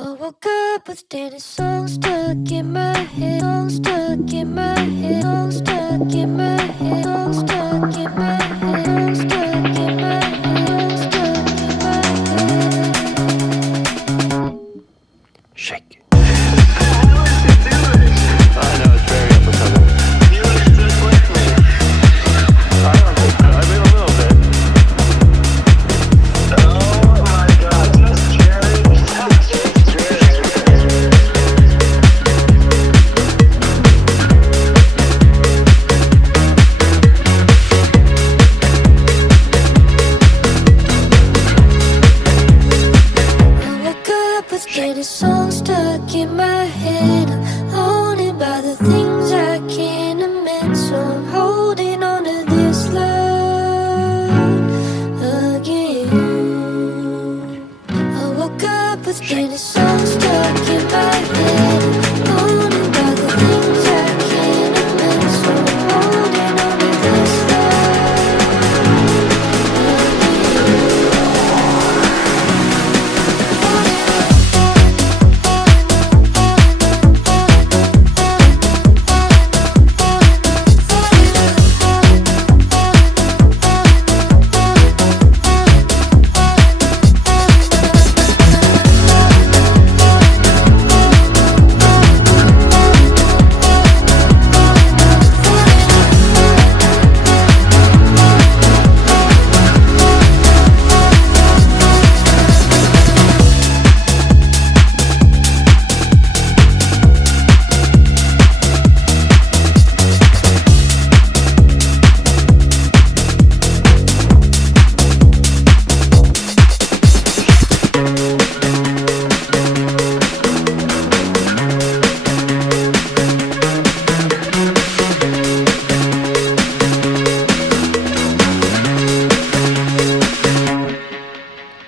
I woke up with Danny's song stuck in my head, song stuck in my head, song stuck in my head, song stuck in my head, song stuck in my head, song stuck in my head. Shake. How did you do this? I know it's very unprecedented. You look just like me. I don't think so. I mean, a little bit. Oh my God, that's Jerry. That's Jerry. I woke up with Danny's song stuck in my head. I'm haunted by the things I can't amend, so I'm holding on to this love again. I woke up with Danny's song stuck in my head. I'm haunted by the things I can't amend, so I'm holding on to this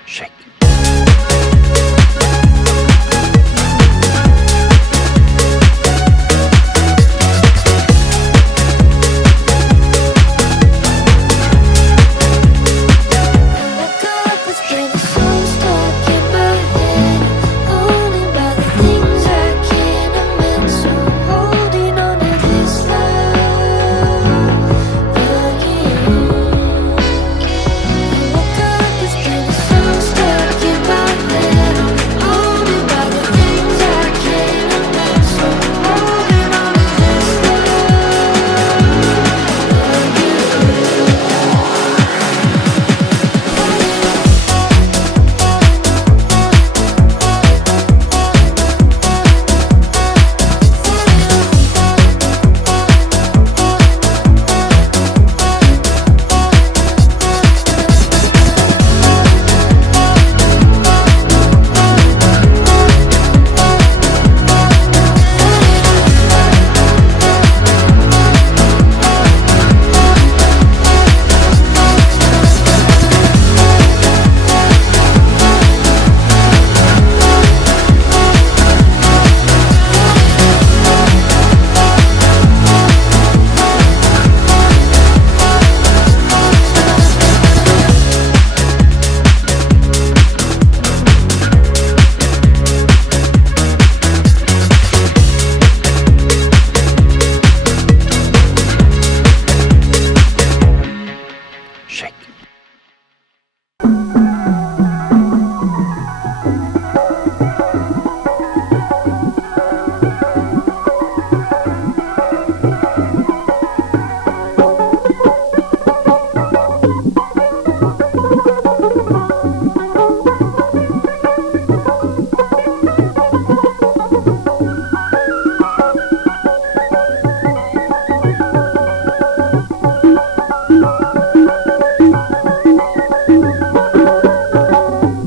Shake. woke up with Danny's song stuck in my head. Haunted by the things I can't amend, so I'm holding on to this love again. I woke up with Danny's song stuck in my head. I'm haunted by the things I can't amend, so I'm holding on to this love again. Shake.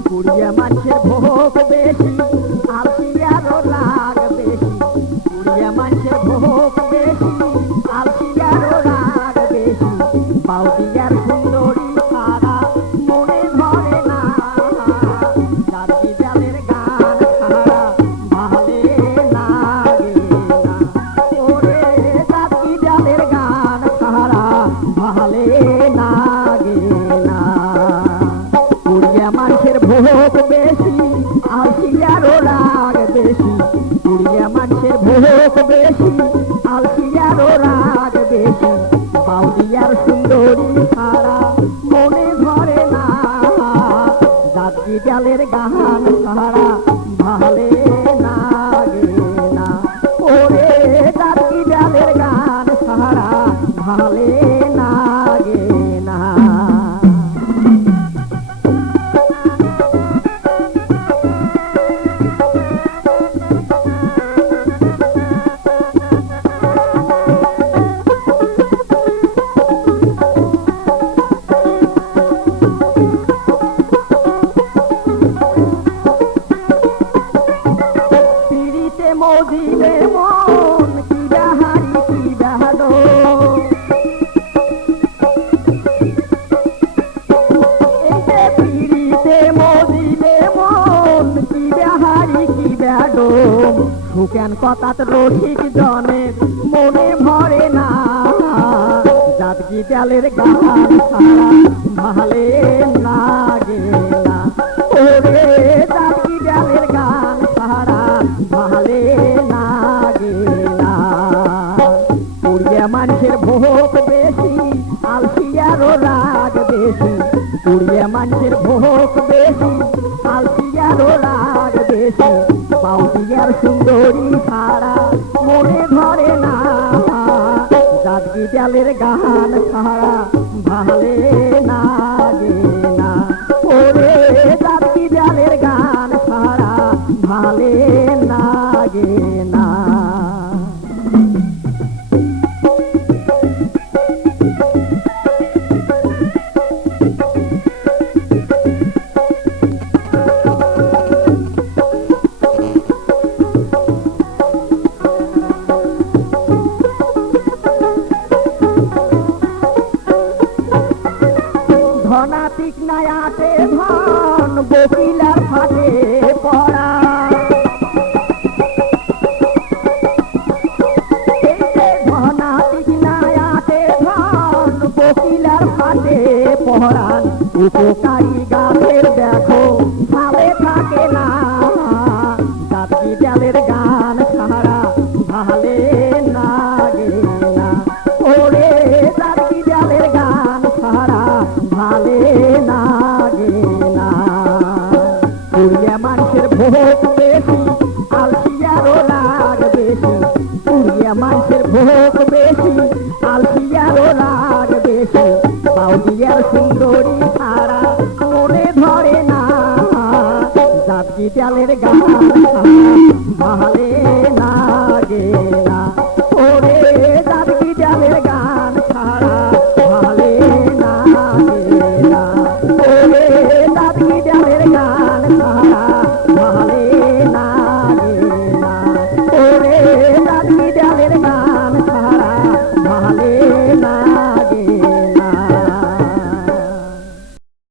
কুড়িয়া মানুষের ভোগ বেশি আলসিয়ারও রাগ বেশি কুড়িয়া মানুষের ভোগ বেশি আলসিয়ারও রাগ বেশি বাউদিয়ার সুন্দরী সারা মনে ধরে না চাঁদি জালের গান সারা ভালে লাগে না ওরে চাঁদি জালের গান সারা ভালে লাগে না কুড়িয়া মানুষের ভোগ বেশি আলসিয়া রাগ বেশি পুড়িয়া মানুষের ভোগ বেশি আলসিয়ারও রাগ বেশি বাউলিয়ার সুন্দরী ছাড়া মনে ধরে না জাতি জালের গান ছাড়া ভালে লাগে না ওরে জাতি জালের গান ছাড়া ভালে লাগে না পিড়িতে মজিলে মন কি বাহারি কি বাহাদো এই যে পিড়িতে মজিলে মন কি বাহারি কি বাহাদো সুকেন কথাত রসিক জনে মনে ভরে না জাতকি জালের গান ছাড়া ভালে লাগে না ওরে জাতকি জালের গান ছাড়া ভালে লাগে না পুড়িয়া মানুষের ভোগ বেশি আলসিয়ারও রাগ বেশি পুড়িয়া মানুষের ভোগ বেশি আলসিয়ারও রাগ বেশি বাউলিয়ার সুন্দরী ছাড়া মনে ধরে না জাতকি জালের গান ছাড়া ভালে লাগে না ওরে জাতকি জালের গান ছাড়া ভালে লাগে না ধনাতিক নায়াতে ধন বকিলার ফাটে পড়া এই যে ধনাতিক নায়াতে ধন বকিলার ফাটে পড়ান উপকারী গাছের দেখো ভালে থাকে না জাতকি জালের গান ছাড়া ভালে লাগে না ওরে জাতকি জালের গান ছাড়া ভালে লাগে না পুড়িয়া মানুষের ভোগ বেশি আলসিয়ারও রাগ বেশি পুড়িয়া মানুষের ভোগ বেশি আলসিয়ারও রাগ বেশি বাউলিয়ার সুন্দরী ছাড়া মনে ধরে না জাতকি জালের গান ছাড়া ভালে লাগে না